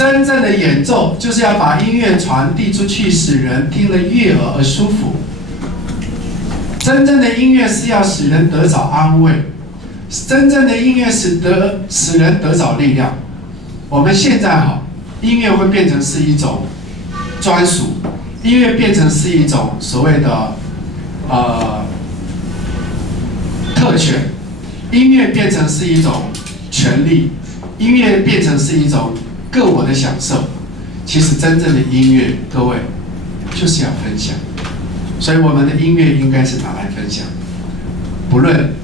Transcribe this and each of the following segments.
真正的演奏就是要把音乐传递出去，使人听了悦耳而舒服。真正的音乐是要使人得着安慰，真正的音乐使人得着力量。我们现在音乐会变成是一种专属，音乐变成是一种所谓的特权，音乐变成是一种权利，音乐变成是一种个我的享受。其实真正的音乐，各位就是要分享，所以我们的音乐应该是拿来分享。不论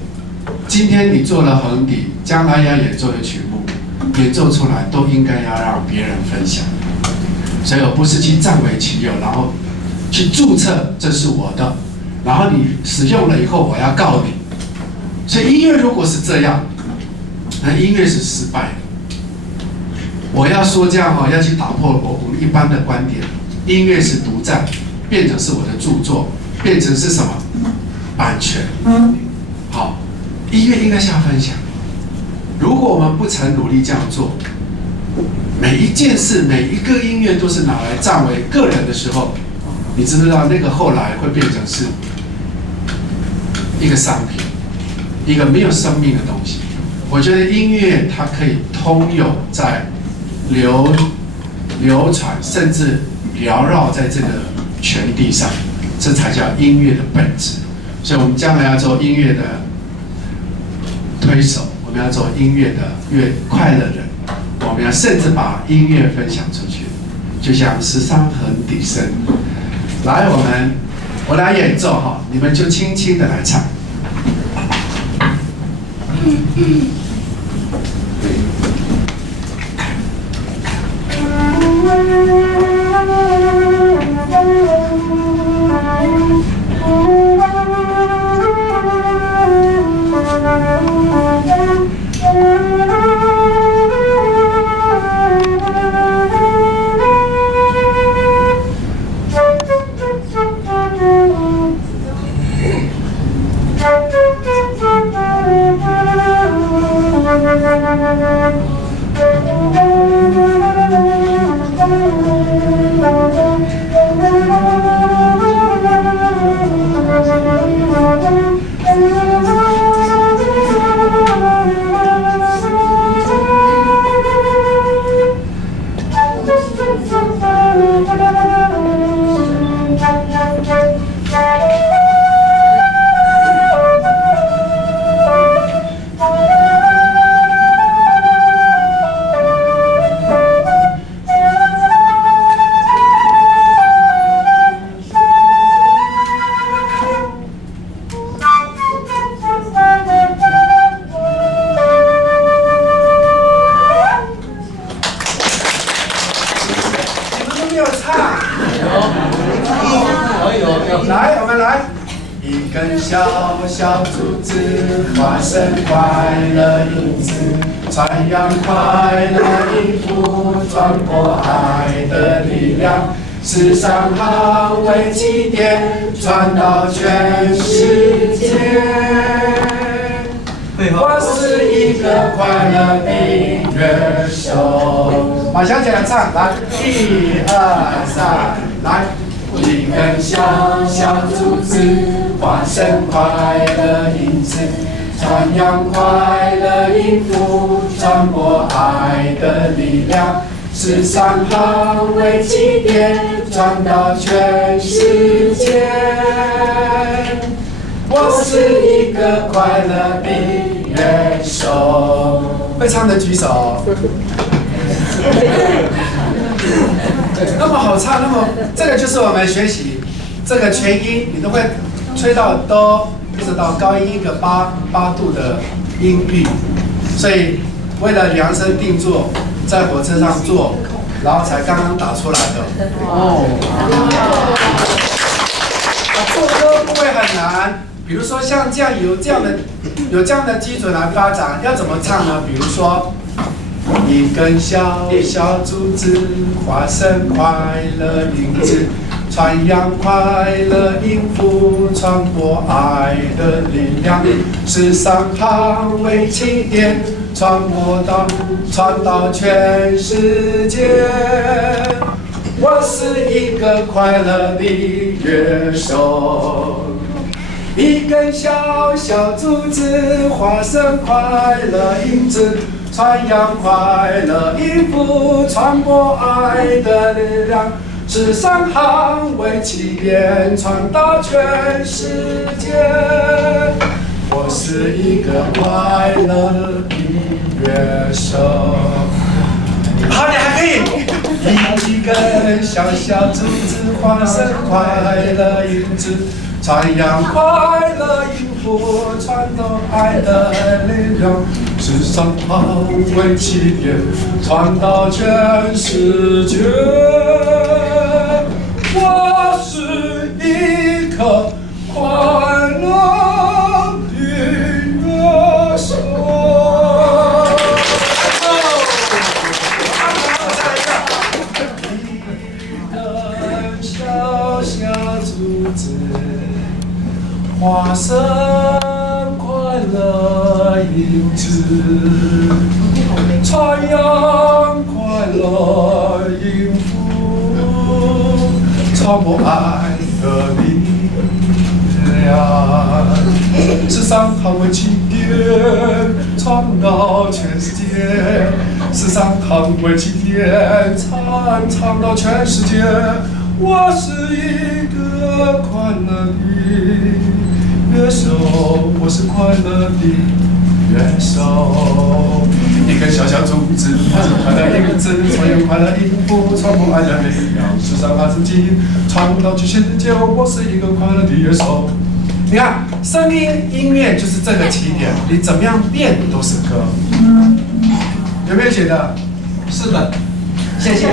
今天你做了横笛，将来要演奏的曲目，演奏出来都应该要让别人分享。所以我不是去占为己有，然后去注册这是我的，然后你使用了以后我要告你。所以音乐如果是这样，那音乐是失败的。我要说这样要去打破我们一般的观点，音乐是独占，变成是我的著作，变成是什么版权。好，音乐应该是要分享。如果我们不曾努力这样做，每一件事、每一个音乐都是拿来占为个人的时候，你知不知道那个后来会变成是一个商品，一个没有生命的东西？我觉得音乐它可以通用在流传，甚至缭绕在这个全地上，这才叫音乐的本质。所以我们将来要做音乐的推手，我们要做音乐的快乐人，我们要甚至把音乐分享出去，就像13横笛声。来，我来演奏你们就轻轻的来唱。来，我们来，一根小小竹子，化身快乐影子，传扬快乐音符，传播爱的力量。世上行为起点，传到全世界。我是一个快乐的乐手。把小姐来唱，来，1、2、3，来。一根小小竹子，化身快乐影子，传扬快乐音符，传播爱的力量。世上行为起点，传到全世界。我是一个快乐的乐手。会唱的举手。那么好唱，那么这个就是我们学习这个全音，你都会吹到哆，一直到高音一个8度的音域。所以为了量身定做，在火车上做，然后才刚刚打出来的。做歌不会很难，比如说像这样有这样的基准来发展，要怎么唱呢？比如说。一根小小竹子，化身快乐影子，传扬快乐音符，传播爱的力量，时尚捍卫起点，传到全世界。我是一个快乐的乐手，一根小小竹子，化身快乐因子，传扬快乐音符，传播爱的力量，时尚捍卫起点，传到全世界。我是一个快乐的乐手。好，你还可以。一根小小竹子，化身快乐因子，传扬快乐音符，传到爱的力量，时尚捍卫起点，传到全世界。我是一颗快乐的乐手。化身快乐因子，传扬快乐音符，传播爱的力量，时尚捍卫起点，传到全世界。时尚捍卫起点，传到全世界。我是一个快乐的乐手，我是快乐的乐手。一根小小竹子，化成快乐因子，传扬快乐音符，传播爱的力量，时尚把自己传到全世界。我是一个快乐的乐手。你看，声音音乐就是这个起点，你怎么样变都是歌。有没有觉得？是的，谢谢。